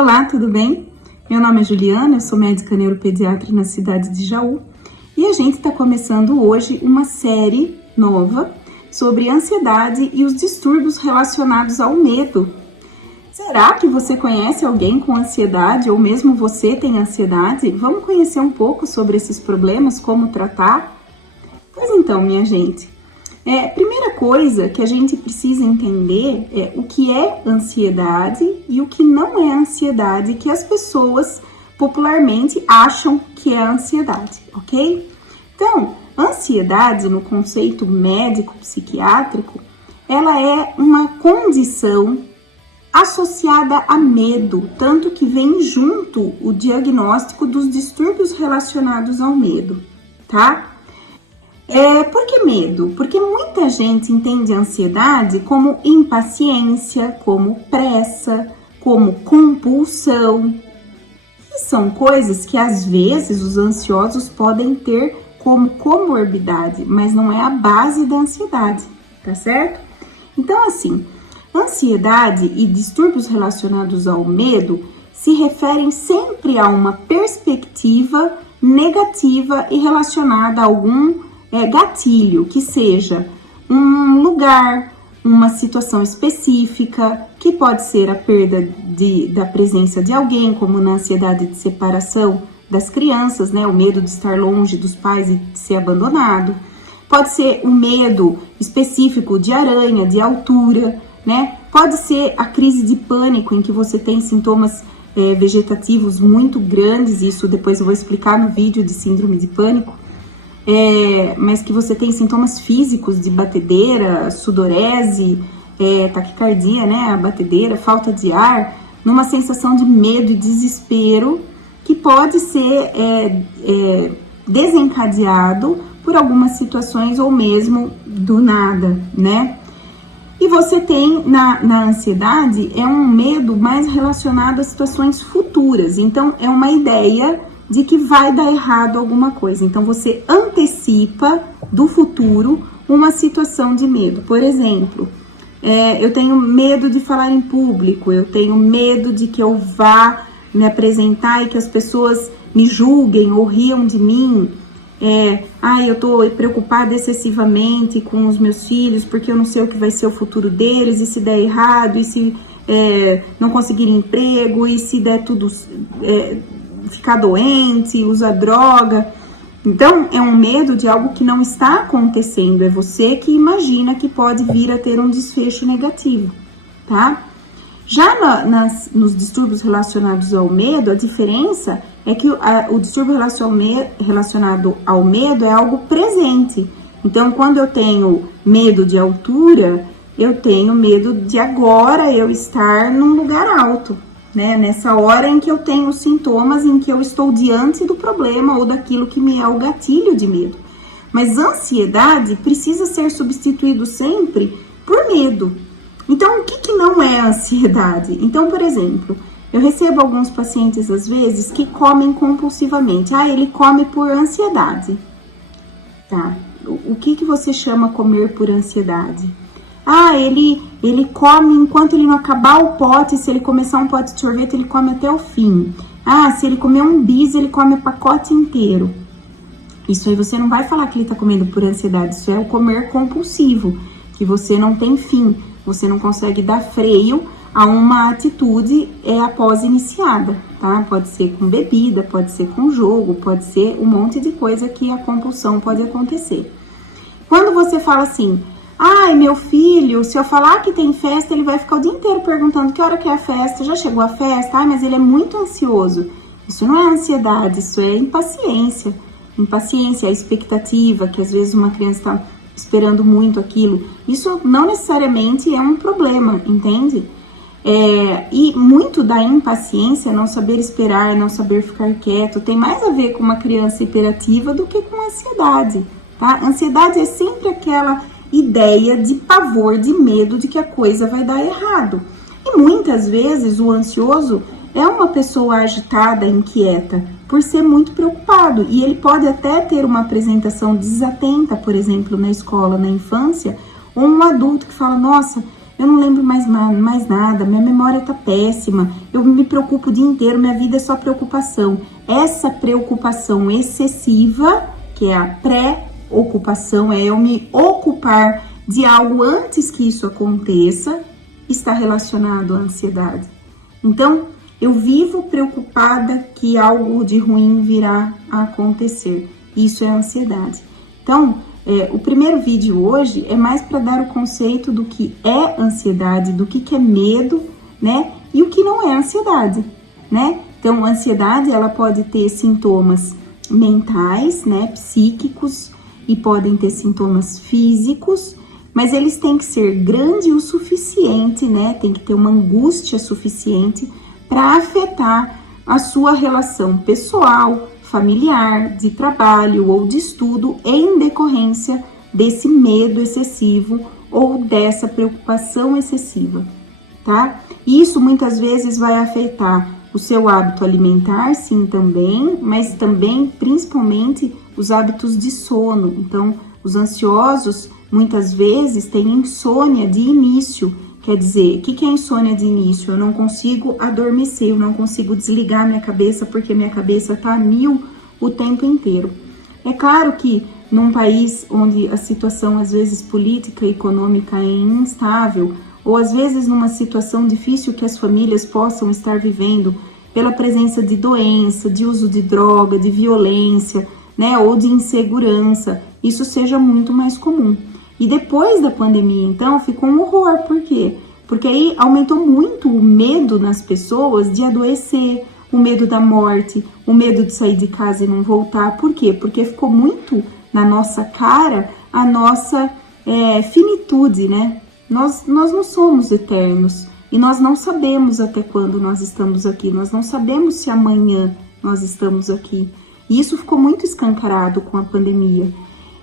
Olá, tudo bem? Meu nome é Juliana, eu sou médica neuropediatra na cidade de Jaú e a gente está começando hoje uma série nova sobre ansiedade e os distúrbios relacionados ao medo. Será que você conhece alguém com ansiedade ou mesmo você tem ansiedade? Vamos conhecer um pouco sobre esses problemas, como tratar? Pois então, minha gente, primeira coisa que a gente precisa entender é o que é ansiedade e o que não é ansiedade, que as pessoas popularmente acham que é ansiedade, ok? Então, ansiedade no conceito médico-psiquiátrico, ela é uma condição associada a medo, tanto que vem junto o diagnóstico dos distúrbios relacionados ao medo, tá? Por que medo? Porque muita gente entende a ansiedade como impaciência, como pressa, como compulsão. E são coisas que às vezes os ansiosos podem ter como comorbidade, mas não é a base da ansiedade, tá certo? Então, assim, ansiedade e distúrbios relacionados ao medo se referem sempre a uma perspectiva negativa e relacionada a algum gatilho, que seja um lugar, uma situação específica, que pode ser a perda da presença de alguém, como na ansiedade de separação das crianças, né? O medo de estar longe dos pais e de ser abandonado. Pode ser o medo específico de aranha, de altura, né? Pode ser a crise de pânico, em que você tem sintomas vegetativos muito grandes, isso depois eu vou explicar no vídeo de síndrome de pânico. Mas que você tem sintomas físicos de batedeira, sudorese, taquicardia, né, a batedeira, falta de ar, numa sensação de medo e desespero que pode ser desencadeado por algumas situações ou mesmo do nada, né? E você tem na ansiedade, um medo mais relacionado a situações futuras, então é uma ideia de que vai dar errado alguma coisa. Então, você antecipa do futuro uma situação de medo. Por exemplo, eu tenho medo de falar em público, eu tenho medo de que eu vá me apresentar e que as pessoas me julguem ou riam de mim. Eu tô preocupada excessivamente com os meus filhos, porque eu não sei o que vai ser o futuro deles, e se der errado, e se não conseguir emprego, e se der tudo... ficar doente, usar droga. Então, é um medo de algo que não está acontecendo, é você que imagina que pode vir a ter um desfecho negativo, tá? Já nos distúrbios relacionados ao medo, a diferença é que o distúrbio relacionado ao medo é algo presente. Então, quando eu tenho medo de altura, eu tenho medo de agora eu estar num lugar alto, né? Nessa hora em que eu tenho sintomas, em que eu estou diante do problema ou daquilo que me é o gatilho de medo. Mas ansiedade precisa ser substituído sempre por medo. Então, o que não é ansiedade? Então, por exemplo, eu recebo alguns pacientes, às vezes, que comem compulsivamente. Ele come por ansiedade. Tá? O que você chama comer por ansiedade? Ele come enquanto ele não acabar o pote, se ele começar um pote de sorvete, ele come até o fim. Se ele comer um bis, ele come o pacote inteiro. Isso aí você não vai falar que ele tá comendo por ansiedade, isso é o comer compulsivo, que você não tem fim, você não consegue dar freio a uma atitude após iniciada, tá? Pode ser com bebida, pode ser com jogo, pode ser um monte de coisa que a compulsão pode acontecer. Quando você fala assim... meu filho, se eu falar que tem festa, ele vai ficar o dia inteiro perguntando que hora que é a festa, já chegou a festa? Mas ele é muito ansioso. Isso não é ansiedade, isso é impaciência. Impaciência, a expectativa, que às vezes uma criança está esperando muito aquilo. Isso não necessariamente é um problema, entende? E muito da impaciência, não saber esperar, não saber ficar quieto, tem mais a ver com uma criança hiperativa do que com ansiedade, tá? Ansiedade é sempre aquela ideia de pavor, de medo de que a coisa vai dar errado. E muitas vezes o ansioso é uma pessoa agitada, inquieta, por ser muito preocupado. E ele pode até ter uma apresentação desatenta, por exemplo, na escola, na infância, ou um adulto que fala, nossa, eu não lembro mais nada, minha memória tá péssima, eu me preocupo o dia inteiro, minha vida é só preocupação. Essa preocupação excessiva, que é a pré-ocupação, é eu me ocupar de algo antes que isso aconteça, está relacionado à ansiedade. Então, eu vivo preocupada que algo de ruim virá a acontecer. Isso é ansiedade. Então, o primeiro vídeo hoje é mais para dar o conceito do que é ansiedade, do que é medo, né? E o que não é ansiedade, né? Então, a ansiedade, ela pode ter sintomas mentais, né? Psíquicos, e podem ter sintomas físicos, mas eles têm que ser grande o suficiente, né? Tem que ter uma angústia suficiente para afetar a sua relação pessoal, familiar, de trabalho ou de estudo em decorrência desse medo excessivo ou dessa preocupação excessiva, tá? Isso muitas vezes vai afetar o seu hábito alimentar, sim, também, mas também, principalmente, os hábitos de sono. Então, os ansiosos muitas vezes têm insônia de início. Quer dizer, o que é insônia de início? Eu não consigo adormecer, eu não consigo desligar minha cabeça porque minha cabeça tá a mil o tempo inteiro. É claro que num país onde a situação às vezes política e econômica é instável, ou às vezes numa situação difícil que as famílias possam estar vivendo pela presença de doença, de uso de droga, de violência, né, ou de insegurança, isso seja muito mais comum. E depois da pandemia, então, ficou um horror. Por quê? Porque aí aumentou muito o medo nas pessoas de adoecer, o medo da morte, o medo de sair de casa e não voltar. Por quê? Porque ficou muito na nossa cara a nossa finitude, né? Nós não somos eternos e nós não sabemos até quando nós estamos aqui. Nós não sabemos se amanhã nós estamos aqui. E isso ficou muito escancarado com a pandemia.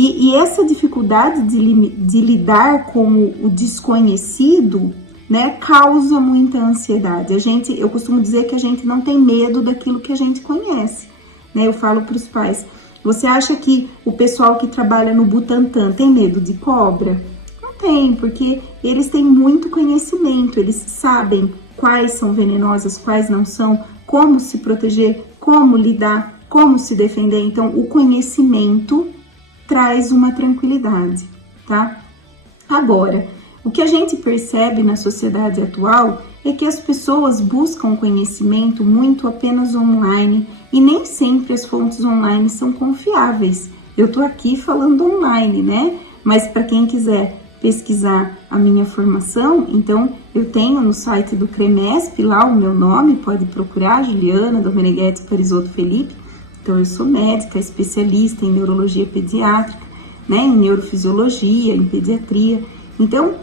E essa dificuldade de lidar com o desconhecido, né, causa muita ansiedade. Eu costumo dizer que a gente não tem medo daquilo que a gente conhece, né? Eu falo para os pais, você acha que o pessoal que trabalha no Butantan tem medo de cobra? Não tem, porque eles têm muito conhecimento, eles sabem quais são venenosas, quais não são, como se proteger, como lidar, como se defender. Então, o conhecimento traz uma tranquilidade, tá? Agora, o que a gente percebe na sociedade atual é que as pessoas buscam conhecimento muito apenas online e nem sempre as fontes online são confiáveis. Eu tô aqui falando online, né? Mas para quem quiser pesquisar a minha formação, então eu tenho no site do CREMESP lá o meu nome, pode procurar, Juliana Domeneghetti Parisotto Felipe. Então, eu sou médica, especialista em neurologia pediátrica, né, em neurofisiologia, em pediatria. Então,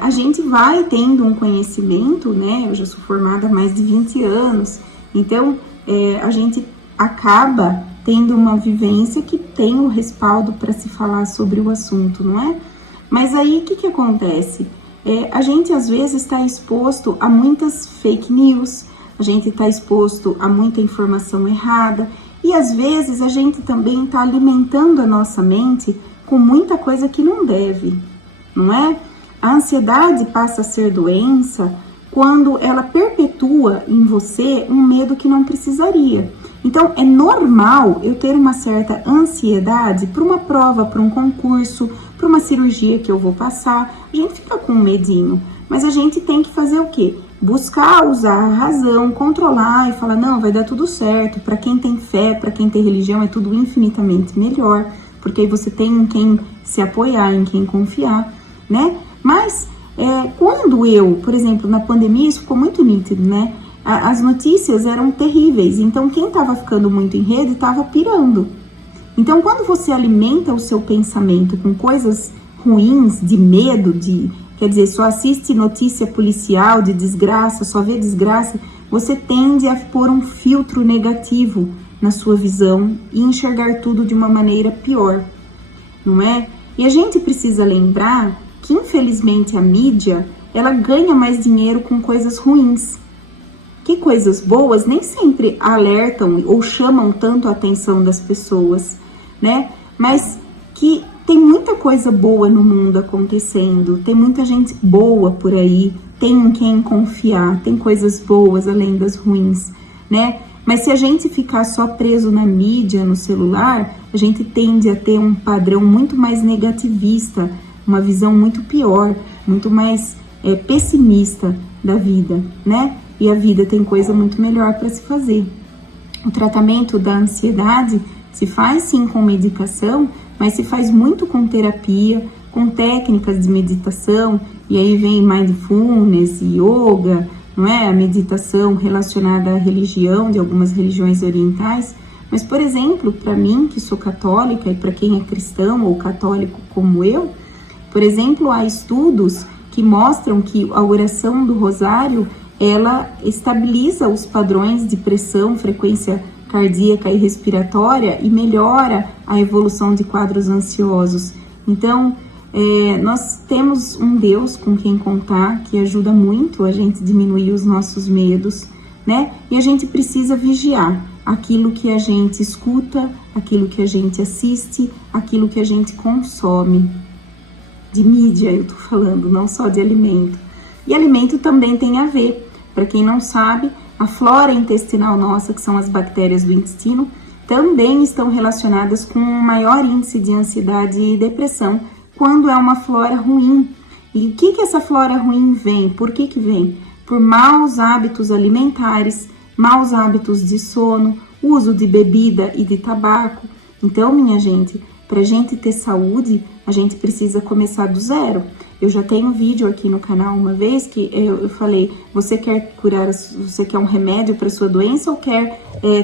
a gente vai tendo um conhecimento, né, eu já sou formada há mais de 20 anos, então, a gente acaba tendo uma vivência que tem o respaldo para se falar sobre o assunto, não é? Mas aí, o que acontece? A gente, às vezes, está exposto a muitas fake news, a gente está exposto a muita informação errada e às vezes a gente também está alimentando a nossa mente com muita coisa que não deve, não é? A ansiedade passa a ser doença quando ela perpetua em você um medo que não precisaria. Então, é normal eu ter uma certa ansiedade para uma prova, para um concurso, para uma cirurgia que eu vou passar. A gente fica com um medinho, mas a gente tem que fazer o quê? Buscar usar a razão, controlar e falar, não, vai dar tudo certo. Para quem tem fé, para quem tem religião, é tudo infinitamente melhor, porque aí você tem em quem se apoiar, em quem confiar, né? Mas, quando por exemplo, na pandemia, isso ficou muito nítido, né? As notícias eram terríveis, então quem estava ficando muito em rede estava pirando. Então, quando você alimenta o seu pensamento com coisas ruins, de medo, quer dizer, só assiste notícia policial de desgraça, só vê desgraça, você tende a pôr um filtro negativo na sua visão e enxergar tudo de uma maneira pior, não é? E a gente precisa lembrar que, infelizmente, a mídia, ela ganha mais dinheiro com coisas ruins. Que coisas boas nem sempre alertam ou chamam tanto a atenção das pessoas, né? Mas que tem muita coisa boa no mundo acontecendo, tem muita gente boa por aí, tem em quem confiar, tem coisas boas além das ruins, né? Mas se a gente ficar só preso na mídia, no celular, a gente tende a ter um padrão muito mais negativista, uma visão muito pior, muito mais pessimista da vida, né? E a vida tem coisa muito melhor para se fazer. O tratamento da ansiedade se faz sim com medicação, mas se faz muito com terapia, com técnicas de meditação, e aí vem mindfulness, yoga, não é? A meditação relacionada à religião, de algumas religiões orientais. Mas, por exemplo, para mim, que sou católica, e para quem é cristão ou católico como eu, por exemplo, há estudos que mostram que a oração do rosário, ela estabiliza os padrões de pressão, frequência cardíaca e respiratória e melhora a evolução de quadros ansiosos. Então, nós temos um Deus com quem contar, que ajuda muito a gente diminuir os nossos medos, né? E a gente precisa vigiar aquilo que a gente escuta, aquilo que a gente assiste, aquilo que a gente consome. De mídia eu tô falando, não só de alimento. E alimento também tem a ver. Para quem não sabe, a flora intestinal nossa, que são as bactérias do intestino, também estão relacionadas com um maior índice de ansiedade e depressão quando é uma flora ruim. E o que essa flora ruim vem? Por que vem? Por maus hábitos alimentares, maus hábitos de sono, uso de bebida e de tabaco. Então, minha gente, para a gente ter saúde, a gente precisa começar do zero. Eu já tenho um vídeo aqui no canal uma vez que eu falei, você quer você quer um remédio para sua doença ou quer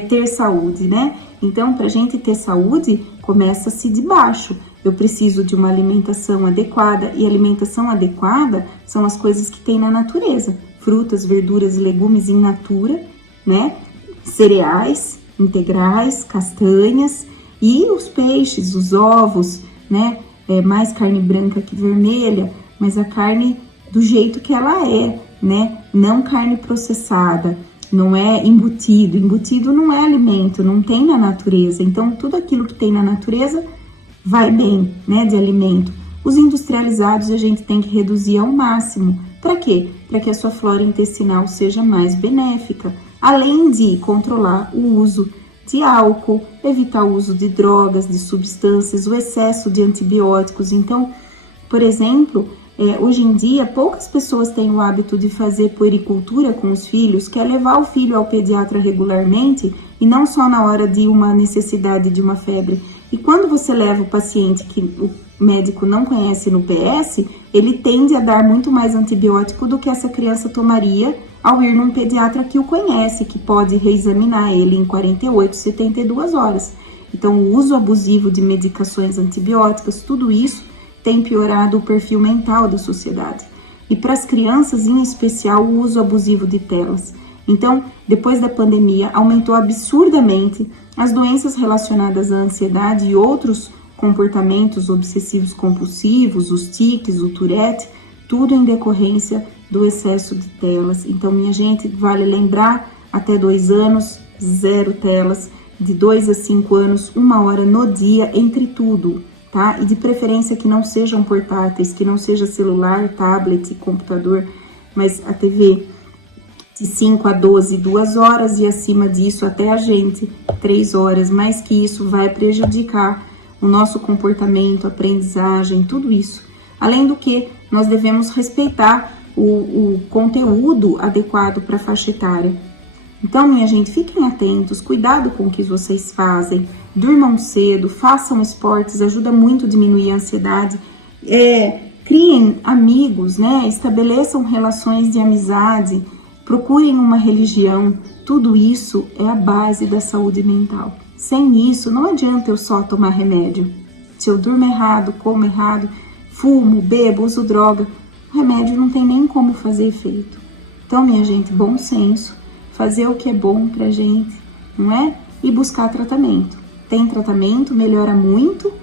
ter saúde, né? Então, para a gente ter saúde, começa-se de baixo. Eu preciso de uma alimentação adequada, e alimentação adequada são as coisas que tem na natureza. Frutas, verduras e legumes in natura, né? Cereais integrais, castanhas e os peixes, os ovos, né? Mais carne branca que vermelha, mas a carne do jeito que ela é, né? Não carne processada, não é embutido. Embutido não é alimento, não tem na natureza. Então, tudo aquilo que tem na natureza vai bem, né? De alimento. Os industrializados a gente tem que reduzir ao máximo. Para quê? Para que a sua flora intestinal seja mais benéfica. Além de controlar o uso de álcool, evitar o uso de drogas, de substâncias, o excesso de antibióticos. Então, por exemplo, hoje em dia, poucas pessoas têm o hábito de fazer puericultura com os filhos, que é levar o filho ao pediatra regularmente e não só na hora de uma necessidade de uma febre. E quando você leva o paciente que o médico não conhece no PS, ele tende a dar muito mais antibiótico do que essa criança tomaria ao ir num pediatra que o conhece, que pode reexaminar ele em 48, 72 horas. Então, o uso abusivo de medicações antibióticas, tudo isso tem piorado o perfil mental da sociedade. E para as crianças, em especial, o uso abusivo de telas. Então, depois da pandemia, aumentou absurdamente as doenças relacionadas à ansiedade e outros comportamentos obsessivos compulsivos, os tiques, o Tourette, tudo em decorrência do excesso de telas. Então, minha gente, vale lembrar, até 2 anos, 0 telas, de 2 a 5 anos, 1 hora no dia, entre tudo, tá? E de preferência que não sejam portáteis, que não seja celular, tablet, computador, mas a TV de 5 a 12, 2 horas, e acima disso até a gente, 3 horas, mais que isso vai prejudicar o nosso comportamento, aprendizagem, tudo isso. Além do que, nós devemos respeitar o conteúdo adequado para a faixa etária. Então, minha gente, fiquem atentos, cuidado com o que vocês fazem, durmam cedo, façam esportes, ajuda muito a diminuir a ansiedade, criem amigos, né? Estabeleçam relações de amizade, procurem uma religião, tudo isso é a base da saúde mental. Sem isso, não adianta eu só tomar remédio. Se eu durmo errado, como errado, fumo, bebo, uso droga, o remédio não tem nem como fazer efeito. Então, minha gente, bom senso, fazer o que é bom pra gente, não é? E buscar tratamento. Tem tratamento, melhora muito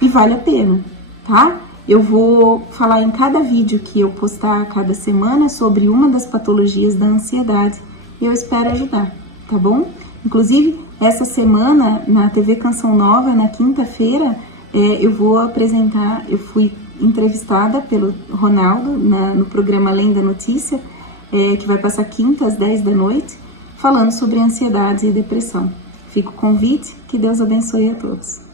e vale a pena, tá? Eu vou falar em cada vídeo que eu postar a cada semana sobre uma das patologias da ansiedade e eu espero ajudar, tá bom? Inclusive, essa semana, na TV Canção Nova, na quinta-feira, eu vou apresentar, eu fui entrevistada pelo Ronaldo no programa Além da Notícia, que vai passar quinta às 10 da noite, falando sobre ansiedade e depressão. Fica o convite, que Deus abençoe a todos.